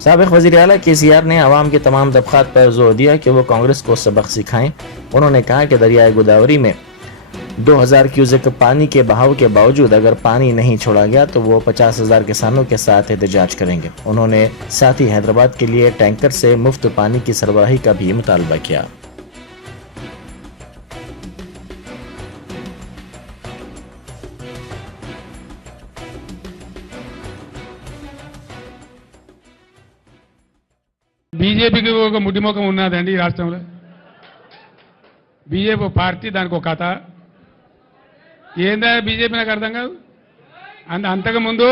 साबिक वज़ीर आला KCR ने अवाम के तमाम तबक़ात पर जोर दिया कि वो कांग्रेस को सबक सिखाएं। उन्होंने कहा कि दरियाए गोदावरी में 2000 क्यूसेक पानी के बहाव के बावजूद अगर पानी नहीं छोड़ा गया तो वो 50,000 किसानों के साथ एहतजाज करेंगे। उन्होंने साथ ही हैदराबाद के लिए टैंकर से मुफ्त पानी की सरबराही का भी मुतालबा किया। బీజేపీకి ఒక ముడిముఖం ఉన్నదండి ఈ రాష్ట్రంలో. బీజేపీ పార్టీ దానికి ఒక కథ ఏందా బీజేపీ నాకు అర్థం కాదు. అంతకుముందు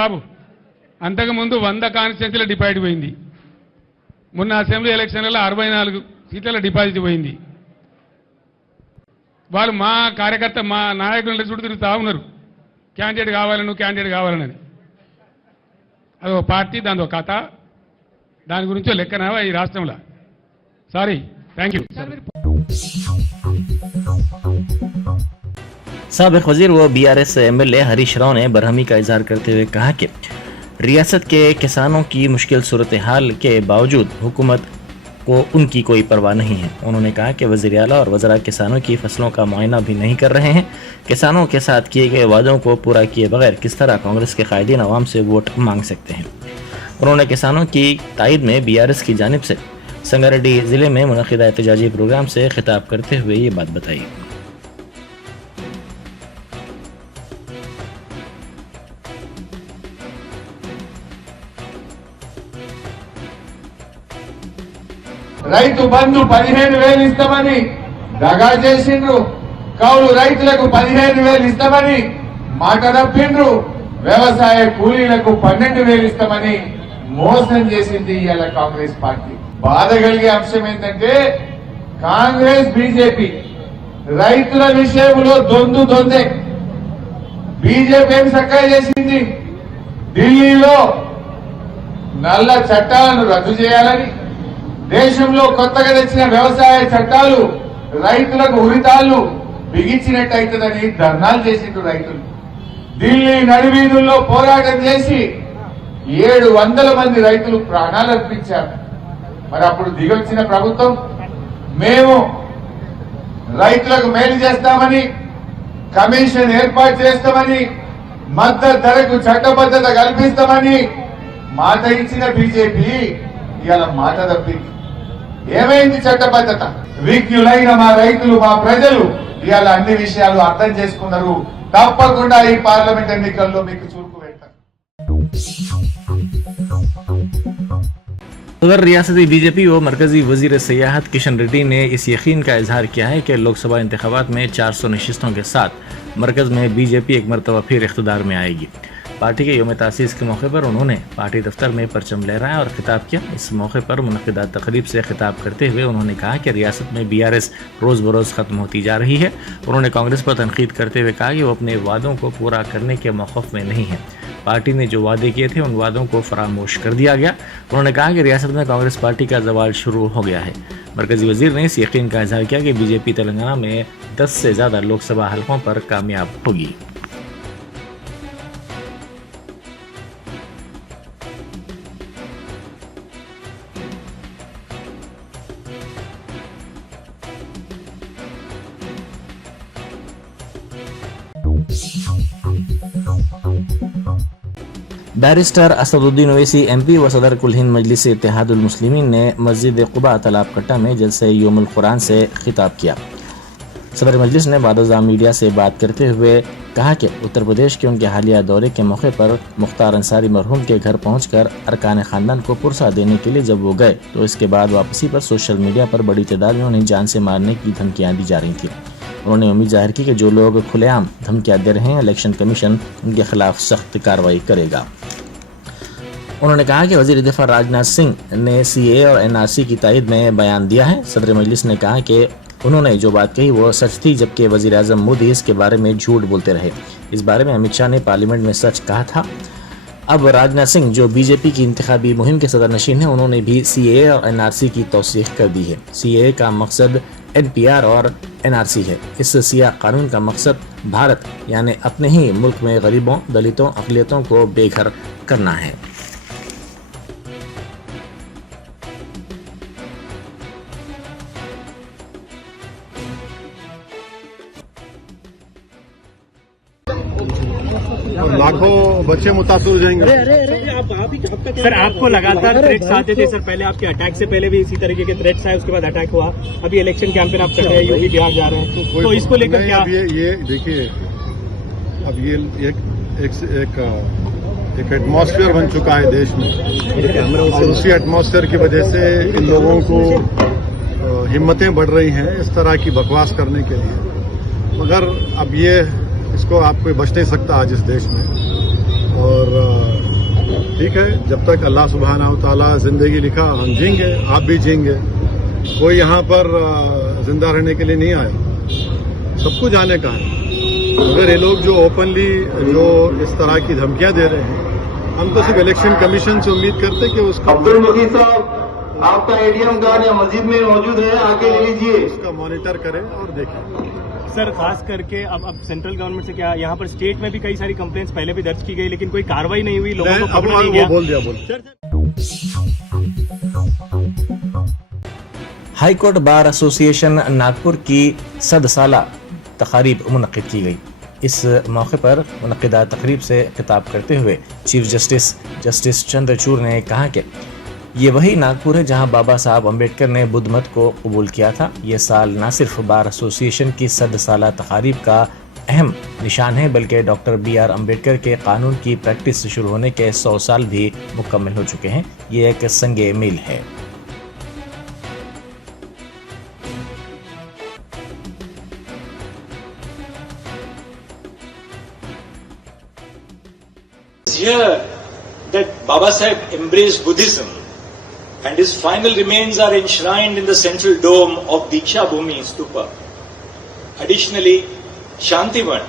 బాబు అంతకుముందు 100 కాన్స్టిట్యున్సీల డిపాజిట్ పోయింది. మొన్న అసెంబ్లీ ఎలక్షన్లలో 64 సీట్ల డిపాజిట్ పోయింది. వాళ్ళు మా కార్యకర్త మా నాయకులను చుట్టూ తిరుగుతూ ఉన్నారు, క్యాండిడేట్ కావాలను క్యాండిడేట్ కావాలని. అది ఒక పార్టీ, దాని ఒక కథ, దాని గురించో లెక్కనావా ఈ రాష్ట్రంలో. Sorry, thank you. साबिक वजीर व BRS MLA हरीश राव ने बरहमी का इजहार करते हुए कहा कि रियासत के किसानों की मुश्किल सूरत हाल के बावजूद हुकूमत को उनकी कोई परवाह नहीं है। उन्होंने कहा कि वज़ीर आला और वज़रा किसानों की फसलों का मुआयना भी नहीं कर रहे हैं। किसानों के साथ किए गए वादों को पूरा किए बगैर किस तरह कांग्रेस के कायदीन अवाम से वोट मांग सकते हैं। उन्होंने किसानों की तायद में BRS की जानिब से संगारेड्डी जिले में मुनक़िदा एहतजाजी प्रोग्राम से खिताब करते हुए ये बात बताई। రైతు బంధు 15,000 ఇస్తామని దగా చేసిండ్రు. కౌలు రైతులకు 15,000 ఇస్తామని మాట తప్పిండ్రు. వ్యవసాయ కూలీలకు 12,000 ఇస్తామని మోసం చేసింది ఇవాళ కాంగ్రెస్ పార్టీ. బాధ కలిగే అంశం ఏంటంటే కాంగ్రెస్ బీజేపీ రైతుల విషయంలో దొందే. బీజేపీ ఏం చక్కగా చేసింది, ఢిల్లీలో నల్ల చట్టాలను రద్దు చేయాలని, దేశంలో కొత్తగా తెచ్చిన వ్యవసాయ చట్టాలు రైతులకు ఉరితాళ్లు బిగించినట్టయితుందని ధర్నాలు చేసిండ్రు రైతులు. ఢిల్లీ నడివీధుల్లో పోరాటం చేసి 700 మంది రైతులు ప్రాణాలు అర్పించారు. మరి అప్పుడు దిగొచ్చిన ప్రభుత్వం మేము రైతులకు మేలు చేస్తామని, కమిషన్ ఏర్పాటు చేస్తామని, మద్దతు ధరకు చట్టబద్ధత కల్పిస్తామని మాట ఇచ్చిన బీజేపీ ఇవాళ మాట తప్పింది. ఏమైంది చట్టబద్ధత? విజ్ఞులైన మా రైతులు, మా ప్రజలు ఇవాళ అన్ని విషయాలు అర్థం చేసుకున్నారు. తప్పకుండా ఈ పార్లమెంట్ ఎన్నికల్లో మీకు చురుకు పెడతారు. उधर रियासती बीजेपी व मरकजी वजीर सियाहत किशन रेड्डी ने इस यकीन का इजहार किया है कि लोकसभा इंतखाबात में 400 नशिस्तों के साथ मरकज में बीजेपी एक मरतबा फिर इख्तिदार में आएगी। पार्टी के योम तासीस के मौके पर उन्होंने पार्टी दफ्तर में परचम लहराया और खिताब किया। इस मौके पर मुनक़िदा तकरीब से खिताब करते हुए उन्होंने कहा कि रियासत में BRS रोज़ बरोज़ ख़त्म होती जा रही है। उन्होंने कांग्रेस पर तनकीद करते हुए कहा कि वो अपने वादों को पूरा करने के मौक़िफ़ में नहीं है। पार्टी ने जो वादे किए थे उन वादों को फरामोश कर दिया गया। उन्होंने कहा कि रियासत में कांग्रेस पार्टी का जवाल शुरू हो गया है। मरकजी वजीर ने इस यकीन का इजहार किया कि बीजेपी तेलंगाना में 10 से ज़्यादा लोकसभा हलकों पर कामयाब होगी। बैरिस्टर असदुद्दीन ओवैसी MP व सदर कुल हिंद मजलिस इत्तेहादुल मुस्लिमीन ने मस्जिद क़ुबा तालाब कट्टा में जलसे यौमुल कुरान से खिताब किया। सदर मजलिस ने बाद मीडिया से बात करते हुए कहा कि उत्तर प्रदेश के उनके हालिया दौरे के मौके पर मुख्तार अंसारी मरहूम के घर पहुंचकर अरकान ख़ानदान को पुरसा देने के लिए जब वो गए तो इसके बाद वापसी पर सोशल मीडिया पर बड़ी तादाद में उन्हें जान से मारने की धमकियाँ दी जा रही थी। उन्होंने उम्मीद जाहिर की कि जो लोग खुलेआम धमकियाँ दे रहे हैं इलेक्शन कमीशन उनके खिलाफ सख्त कार्रवाई करेगा। उन्होंने कहा कि वज़ीर दिफा राजनाथ सिंह ने CAA और NRC की तायद में बयान दिया है। सदर मजलिस ने कहा कि उन्होंने जो बात कही वो सच थी, जबकि वज़ीर आज़म मोदी इसके बारे में झूठ बोलते रहे। इस बारे में अमित शाह ने पार्लियामेंट में सच कहा था। अब राजनाथ सिंह जो बीजेपी की इंतखाबी मुहिम के सदर नशीन हैं उन्होंने भी CAA और NRC की तौसीख कर दी है। CAA का मकसद NPR और NRC है। इस सियाह कानून का मकसद भारत यानी अपने ही मुल्क में गरीबों, दलितों, अक़लियतों को बेघर करना है। लाखों बच्चे मुतासर हो जाएंगे। सर आपको लगातार थ्रेट्स आते थे सर, पहले आपके अटैक से पहले भी इसी तरीके के थ्रेट्स आए, उसके बाद अटैक हुआ, अभी इलेक्शन कैंपेन आप कर रहे हैं, यूपी बिहार जा रहे हैं, तो इसको लेकर क्या? अब ये देखिए, अब ये एक एटमॉस्फेयर बन चुका है देश में, और उसी एटमॉस्फेयर की वजह से इन लोगों को हिम्मतें बढ़ रही हैं इस तरह की बकवास करने के लिए। मगर अब ये इसको आप कोई बच नहीं सकता आज इस देश में। और ठीक है, जब तक अल्लाह सुब्हानहू व तआला जिंदगी लिखा हम जीएंगे, आप भी जीएंगे। कोई यहाँ पर जिंदा रहने के लिए नहीं आया, सबको जाने का है। मगर ये लोग जो ओपनली जो इस तरह की धमकियां दे रहे हैं, हम तो सिर्फ इलेक्शन कमीशन से उम्मीद करते कि उसका अब्दुल मजीद साहब, आपका एटीएम कार्ड या मस्जिद में मौजूद है, आके ले लीजिए। उसका मॉनिटर करें और देखें। सर खास करके अब सेंट्रल गवर्नमेंट से क्या, यहाँ पर स्टेट में भी कई सारी कंप्लेंट्स पहले भी दर्ज की गई, लेकिन कोई कार्रवाई नहीं हुई, लोगों को खबर नहीं गया। बोल दिया। High court bar association Nagpur की सदसाला तकारीब मुनक़िद की गई। इस मौके पर मुनक़िदा तकरीब से खिताब करते हुए चीफ जस्टिस चंद्रचूड़ ने कहा कि ये वही नागपुर है जहां बाबा साहब अम्बेडकर ने बुद्ध मत को कबूल किया था। ये साल न सिर्फ बार एसोसिएशन की सदसाला तकारीब का अहम निशान है, बल्कि डॉक्टर BR अम्बेडकर के कानून की प्रैक्टिस शुरू होने के 100 साल भी मुकम्मल हो चुके हैं। ये एक संगे मील है। Here that Baba Saheb embraced Buddhism and his final remains are enshrined in the central dome of Diksha Bhumi Stupa. Additionally, Shantivan,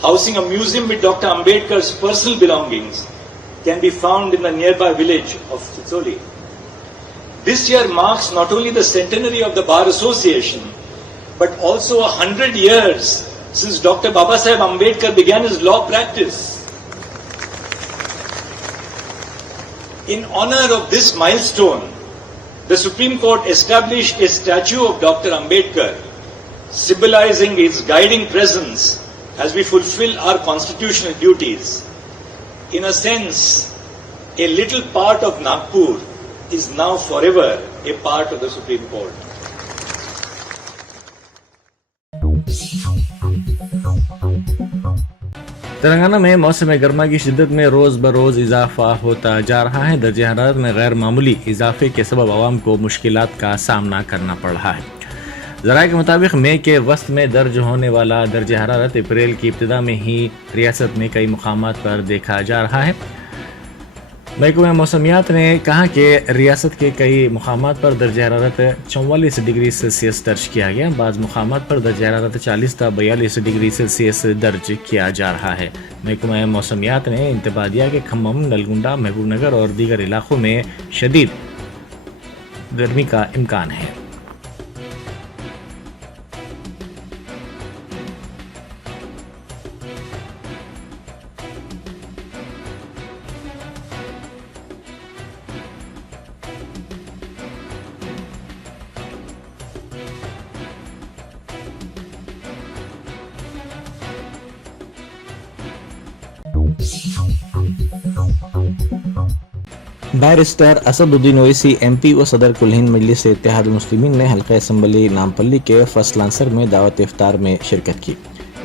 housing a museum with Dr. Ambedkar's personal belongings, can be found in the nearby village of Chicholi. This year marks not only the centenary of the Bar Association, but also 100 years since Dr. Baba Saheb Ambedkar began his law practice. In honor of this milestone, the Supreme Court established a statue of Dr. Ambedkar, symbolizing his guiding presence as we fulfill our constitutional duties. In a sense, a little part of Nagpur is now forever a part of the Supreme Court. Telangana में मौसम गर्मा की शिद्दत में रोज बरोज इजाफा होता जा रहा है। दर्जे हरारत में गैर मामूली इजाफे के सबब आवाम को मुश्किलात का सामना करना पड़ रहा है। ज़राए के मुताबिक मई के वस्त में दर्ज होने वाला दर्जे हरारत अप्रैल की इब्तिदा में ही रियासत में कई मुकामात पर देखा जा रहा है। महकमा मौसमियात ने कहा कि रियासत के कई मुकामात पर दर्ज हरारत 44 डिग्री सेल्सियस दर्ज किया गया। बाज़ मुकामात पर दर्ज हरारत 40 से 42 डिग्री सेल्सियस दर्ज किया जा रहा है। महकमा मौसमियात ने इंतबा दिया कि खम्मम, नलगुंडा, महबूबनगर और दीगर इलाकों में शदीद गर्मी का इम्कान है। बैरिस्टर असदुद्दीन ओवैसी MP व सदर कुल हिंद मजलिस इत्तेहाद मुस्लिमीन ने हल्का असम्बली नामपल्ली के फर्स्ट लांसर में दावत इफ्तार में शिरकत की।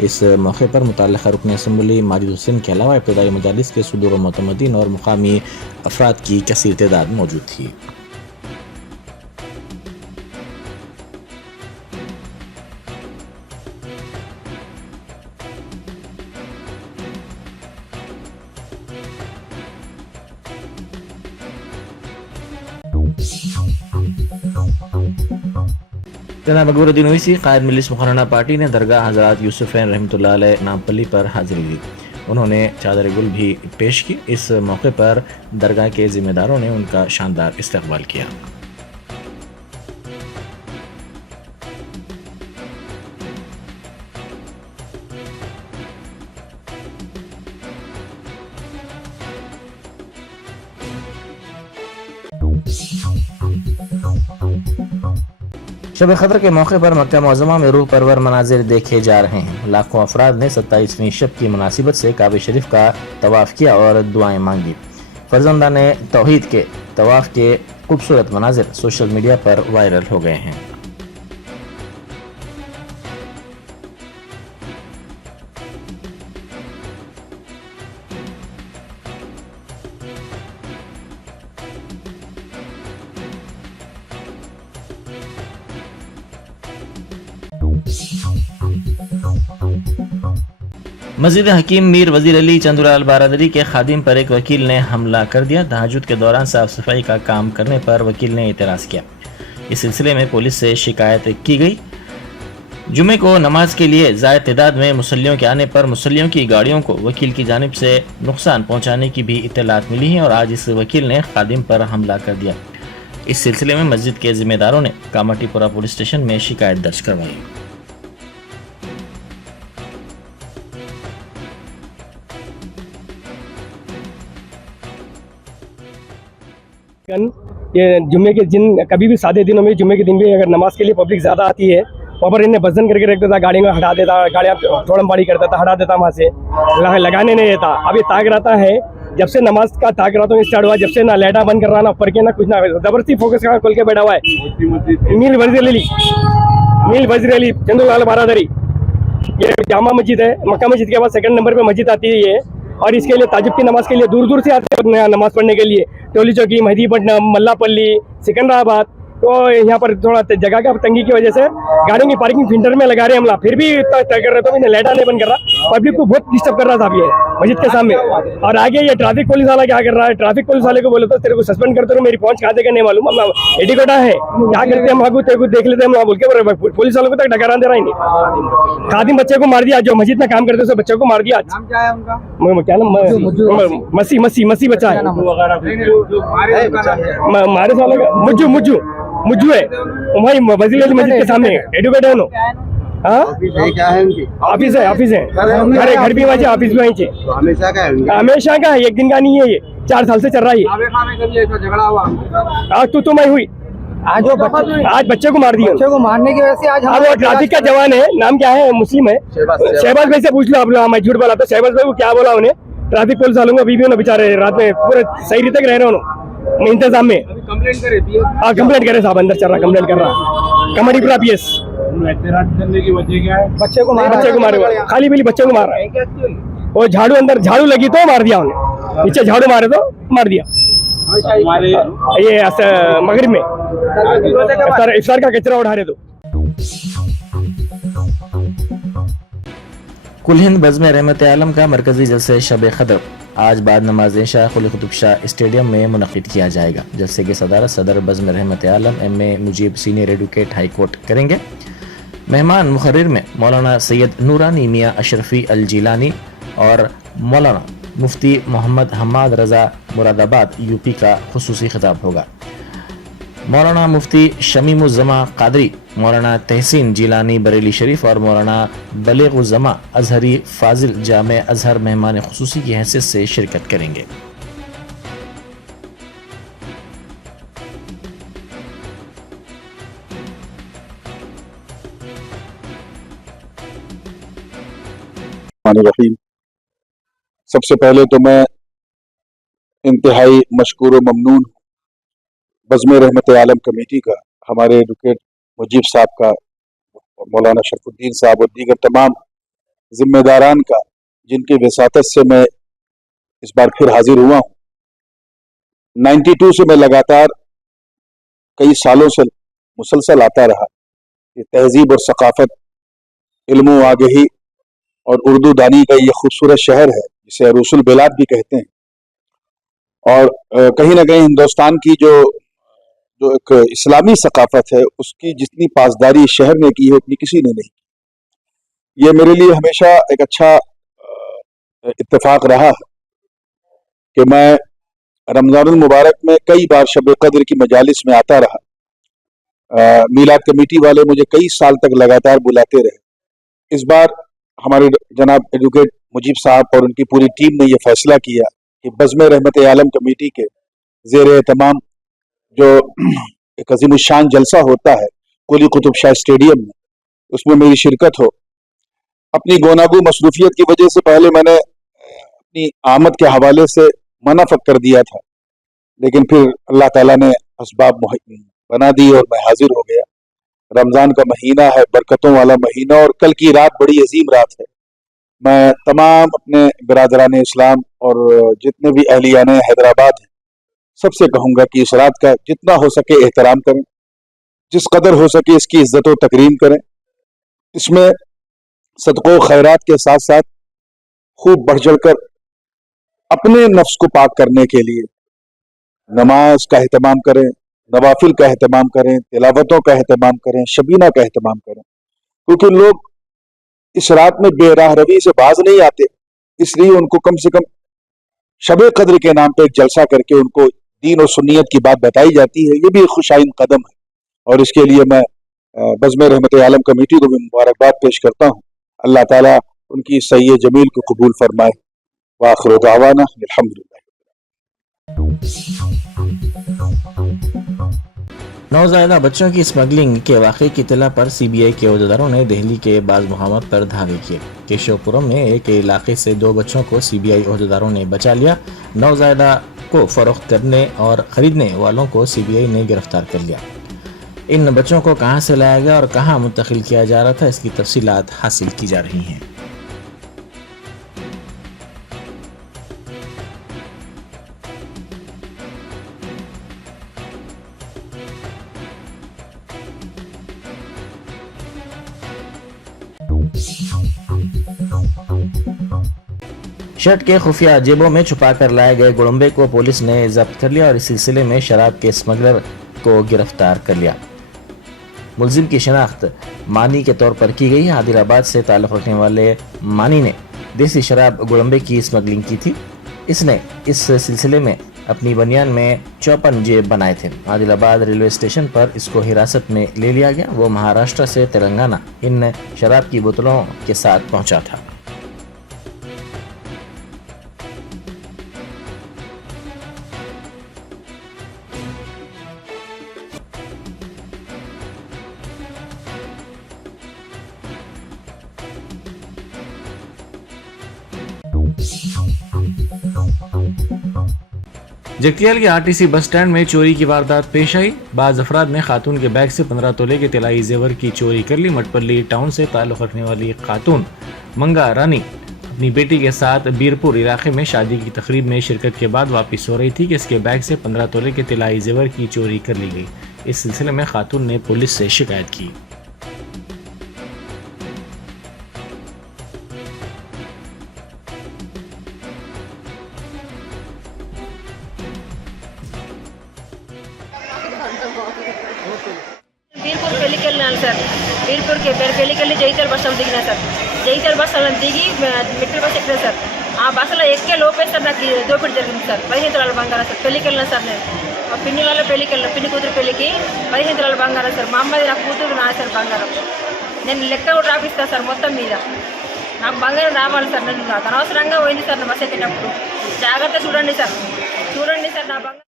इस मौके पर मुतल्लिक़ा रुकन असम्बली माजिद हुसैन के अलावा इब्तिदाई मजालिस के सुदूर मुतमद्दीन और मुकामी अफराद की कसीर तादाद मौजूद थी। जनाब अकबरुद्दीन ओवैसी कायद मजलिस मुकर्रना पार्टी ने दरगाह हज़रत यूसुफ़ैन रहमतुल्लाह अलैह नामपल्ली पर हाजिरी दी। उन्होंने चादर गुल भी पेश की। इस मौके पर दरगाह के जिम्मेदारों ने उनका शानदार इस्तकबाल किया। शब क़द्र के मौके पर मक्का मुअज़्ज़मा में रूह परवर मनाजिर देखे जा रहे हैं। लाखों अफराद ने 27वीं शब की मुनासिबत से काबा शरीफ का तवाफ़ किया और दुआएं मांगी। फर्जंदान तौहीद के तवाफ़ के खूबसूरत मनाजिर सोशल मीडिया पर वायरल हो गए हैं। मस्जिद हकीम मीर वजीर अली चंदुलाल बारादरी के खादिम पर एक वकील ने हमला कर दिया। तहज्जुद के दौरान साफ सफाई का काम करने पर वकील ने एतराज़ किया। इस सिलसिले में पुलिस से शिकायत की गई। जुमे को नमाज के लिए ज़ायद तादाद में मुसल्लियों के आने पर मुसल्लियों की गाड़ियों को वकील की जानिब से नुकसान पहुंचाने की भी इत्तलात मिली है और आज इस वकील ने खादिम पर हमला कर दिया। इस सिलसिले में मस्जिद के जिम्मेदारों ने कामाटीपुरा पुलिस स्टेशन में शिकायत दर्ज करवाई। ये जुम्मे के दिन, कभी भी सादे दिनों में जुम्मे के दिन भी अगर नमाज के लिए पब्लिक ज़्यादा आती है, वहाँ पर इन्हें वजन करके रख देता, गाड़ियों को हटा देता, गाड़ियाँ थोड़ा बाड़ी करता था, हटा देता वहाँ से, लगाने नहीं देता। अभी ताक रहता है, जब से नमाज का ताक रहता हूँ स्टार्ट हुआ, जब से ना लाइटा बंद कर रहा, ना ऊपर के, ना कुछ ना, जबरदस्ती फोकस का खोल के बैठा हुआ है। मीर वजीर अली चंदुलाल बारादरी, ये जामा मस्जिद है। मक्का मस्जिद के बाद सेकंड नंबर पे मस्जिद आती है ये, और इसके लिए ताजुब की नमाज के लिए दूर दूर से आते हैं नमाज पढ़ने के लिए। टोली चौकी, मेहदीपट्टनम, मल्लापल्ली, सिकंदराबाद। तो यहाँ पर थोड़ा जगह का तंगी की वजह से गाड़ियों की पार्किंग फिल्टर में लगा रहे हमला, फिर भी तय कर रहे तो भी लाइटा नहीं बंद कर रहा। पब्लिक को बहुत डिस्टर्ब कर रहा था ये मस्जिद के सामने। और आगे ये ट्रैफिक पुलिस वाला क्या कर रहा है, ट्रैफिक पुलिस वाले को बोले तो तेरे को सस्पेंड करते रहो, मेरी पहुंच कहा देगा नहीं मालूम, एडिकोटा है, क्या करते हैं हम, तेरे को देख लेते हैं बोल के पुलिस वालों को तक डकरा दे रहा ही नहीं। खादिम बच्चे को मार दिया, जो मस्जिद में काम करते थे बच्चों को मार दिया। क्या नाम, मसी बच्चा है मारे सालों का, मुज्जू है वही वजीर अली मस्जिद के सामने एडुकेट है नो। ऑफिस है घर भी वही, ऑफिस भी वही। हमेशा का है, एक दिन का नहीं है, ये 4 साल से चल रहा है। आज तो मैं हुई आज बच्चे को मार दिया, बच्चे को मारने की वजह से आज वो ट्रैफिक का जवान है, नाम क्या है, मुस्लिम है, शहबाज भाई से पूछ लो आप लोग। मैं झूठ बोला तो शहबाज भाई को क्या बोला उन्हें, ट्रैफिक पुलिस वालों को अभी भी बेचारे रात में पूरे सही रीते रह रहे उन्होंने इंतजाम में। कंप्लेंट करे साहब, अंदर चल रहा, कंप्लेंट कर रहा कमाटीपुरा PS। बच्चे को मारे, खाली पीली बच्चे को मार रहा है। वो झाड़ू, अंदर झाड़ू लगी तो मार दिया उन्हें, नीचे झाड़ू मारे तो मार दिया। ये मगरिब में इफ्तार का कचरा उठा रहे तो। कुल हिंद बज़्म रहमत आलम का मरकजी जलसे शब क़द्र आज बाद नमाज इशा कुल कुतुब शाह स्टेडियम में मुनक़िद किया जाएगा। जलसे की सदारत सदर बज़्म Rahmat Alam M.A. Mujeeb senior advocate high court करेंगे। मेहमान मुखर्रिर में मौलाना सैयद नूरानी मियाँ अशरफी अल जीलानी और मौलाना मुफ्ती मोहम्मद हम्माद रज़ा मुरादाबाद UP का खुसूसी खिताब होगा। मौलाना मुफ्ती शमीमुज़्ज़मा कादरी, मौलाना तहसीन जीलानी बरेली शरीफ और मौलाना बलीगुज़्ज़मा अजहरी फाजिल जामे अजहर मेहमान खुसूसी की हैसियत से शिरकत करेंगे। सबसे पहले तो मैं इंतहाई मशकूर व ममनून बज़्म रहमत आलम कमेटी का, हमारे एडवोकेट मुजीब साहब का, मौलाना शरफुद्दीन साहब और दीगर तमाम जिम्मेदारान का, जिनकी वसातत से मैं इस बार फिर हाजिर हुआ हूँ। 92 से मैं लगातार कई सालों से मुसलसल आता रहा। ये तहजीब और सकाफत, इल्म व आगही और उर्दू दानी का ये खूबसूरत शहर है, जिसे अरूसुल बिलाद भी कहते हैं। और कहीं ना कहीं हिंदुस्तान की जो एक इस्लामी सकाफत है, उसकी जितनी पासदारी शहर ने की है उतनी किसी ने नहीं की। ये मेरे लिए हमेशा एक अच्छा इत्तेफाक रहा है कि मैं रमज़ानुल मुबारक में कई बार शब क़द्र की मजालिस में आता रहा। मीलाद कमेटी वाले मुझे कई साल तक लगातार बुलाते रहे। इस बार हमारे जनाब एडवोकेट मुजीब साहब और उनकी पूरी टीम ने यह फैसला किया कि बज़्म रहमत आलम कमेटी के ज़ेर तमाम जो एक अज़ीमुश्शान जलसा होता है, कुली कुतुब शाह स्टेडियम में, उसमें मेरी शिरकत हो। अपनी गोनागू मसरूफियत की वजह से पहले मैंने अपनी आमद के हवाले से मना कर दिया था, लेकिन फिर अल्लाह ताला ने असबाब बना दी और मैं हाजिर हो गया। रमज़ान का महीना है, बरकतों वाला महीना, और कल की रात बड़ी अजीम रात है। मैं तमाम अपने बिरादरान इस्लाम और जितने भी अहलियान हैदराबाद हैं, सबसे कहूँगा कि इस रात का जितना हो सके एहतराम करें, जिस कदर हो सके इसकी इज्जत व तकरीम करें। इसमें सदक़ो खैरात के साथ साथ खूब बढ़ चढ़ कर अपने नफ्स को पाक करने के लिए नमाज का एहतमाम करें, नवाफिल का एहतमाम करें, तिलावतों का एहतमाम करें, शबीना का एहतमाम करें, क्योंकि लोग इस रात में बेराह रवी से बाज नहीं आते, इसलिए उनको कम से कम शबे कद्र के नाम पे एक जलसा करके उनको दीन और सुन्नियत की बात बताई जाती है। ये भी एक खुशाइन कदम है, और इसके लिए मैं बज़्म रहमत आलम कमेटी को भी मुबारकबाद पेश करता हूँ। अल्लाह ताला उनकी सही जमील को कबूल फरमाए। वाखिर दावाना अल्हम्दुलिल्लाह। नौज़ायदा बच्चों की स्मगलिंग के वाक़े की इत्तला पर सीबीआई के अहदेदारों ने दिल्ली के बाज़ मुकामात पर धावे किए। केशवपुरम में एक इलाके से 2 बच्चों को सीबीआई अहदेदारों ने बचा लिया। नौज़ायदा को फरोख्त करने और ख़रीदने वालों को सीबीआई ने गिरफ्तार कर लिया। इन बच्चों को कहां से लाया गया और कहां मुंतकिल किया जा रहा था, इसकी तफसीलात हासिल की जा रही हैं। शर्ट के खुफिया जेबों में छुपाकर लाए गए गुड़म्बे को पुलिस ने जब्त कर लिया और इस सिलसिले में शराब के स्मगलर को गिरफ्तार कर लिया। मुलजिम की शनाख्त मानी के तौर पर की गई। आदिलाबाद से ताल्लुक़ रखने वाले मानी ने देसी शराब गुड़म्बे की स्मगलिंग की थी। इसने इस सिलसिले में अपनी बनियान में 54 जेब बनाए थे। आदिलाबाद रेलवे स्टेशन पर इसको हिरासत में ले लिया गया। वो महाराष्ट्र से तेलंगाना इन शराब की बोतलों के साथ पहुंचा था। जगतियाल के आरटीसी बस स्टैंड में चोरी की वारदात पेश आई। बाज अफराद ने खातून के बैग से 15 तोले के तिलाई जेवर की चोरी कर ली। मटपल्ली टाउन से ताल्लुक़ रखने वाली खातून मंगा रानी अपनी बेटी के साथ बीरपुर इलाके में शादी की तकरीब में शिरकत के बाद वापस हो रही थी कि इसके बैग से 15 तोले के तिलाई जेवर की चोरी कर ली गई। इस सिलसिले में खातून ने पुलिस से शिकायत की। బీర్పూర్ పెళ్ళికి వెళ్ళినాను సార్. బీర్పూర్కి పెళ్ళికి వెళ్ళి జైతల్ బస్ స్టాండ్ దిగినా సార్. జైతల్ బస్ స్టాండ్ దిగి మెట్రో బస్ ఎక్కినా సార్. ఆ బస్సులో ఎక్కే లోపే సార్ నాకు దోపిడీ జరిగింది సార్. 15 తులాల బంగారం సార్. పెళ్ళికి వెళ్ళినా సార్ నేను. మా పిన్ని వాళ్ళ పెళ్ళికి వెళ్ళిన పిన్ని కూతురు పెళ్ళికి 15 తులాల బంగారం సార్. మా అమ్మది నా కూతురు నా సార్ బంగారం. నేను లెక్క కూడా రాపిస్తాను సార్ మొత్తం మీద. నాకు బంగారం రావాలి సార్. నేను అనవసరంగా పోయింది సార్ నా బస్ ఎక్కేటప్పుడు. జాగ్రత్త చూడండి సార్. చూడండి సార్ నా బంగారం.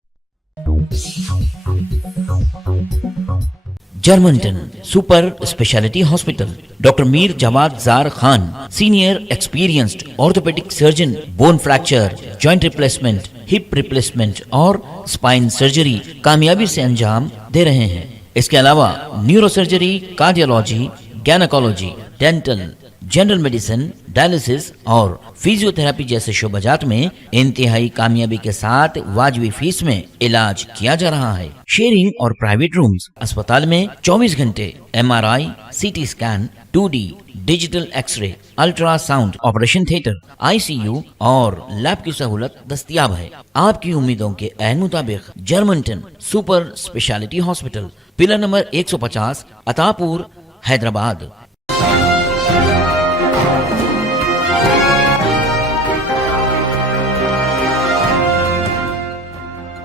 Germanten super speciality hospital, doctor Mir Jawad Zar Khan, senior experienced orthopaedic surgeon, bone fracture, joint replacement, hip replacement और स्पाइन सर्जरी कामयाबी से अंजाम दे रहे हैं। इसके अलावा neuro surgery, cardiology, gynaecology, dental, general medicine, dialysis और फिजियोथेरेपी जैसे शोबाजात में इंतहाई कामयाबी के साथ वाजबी फीस में इलाज किया जा रहा है। शेयरिंग और प्राइवेट रूम्स। अस्पताल में 24 घंटे MRI, CT scan, 2D digital x ray, ultrasound, operation theatre, ICU और लैब की सहूलत दस्तयाब है। आपकी उम्मीदों के ऐन मुताबिक Germanten super speciality hospital, pillar number 150, Attapur, Hyderabad.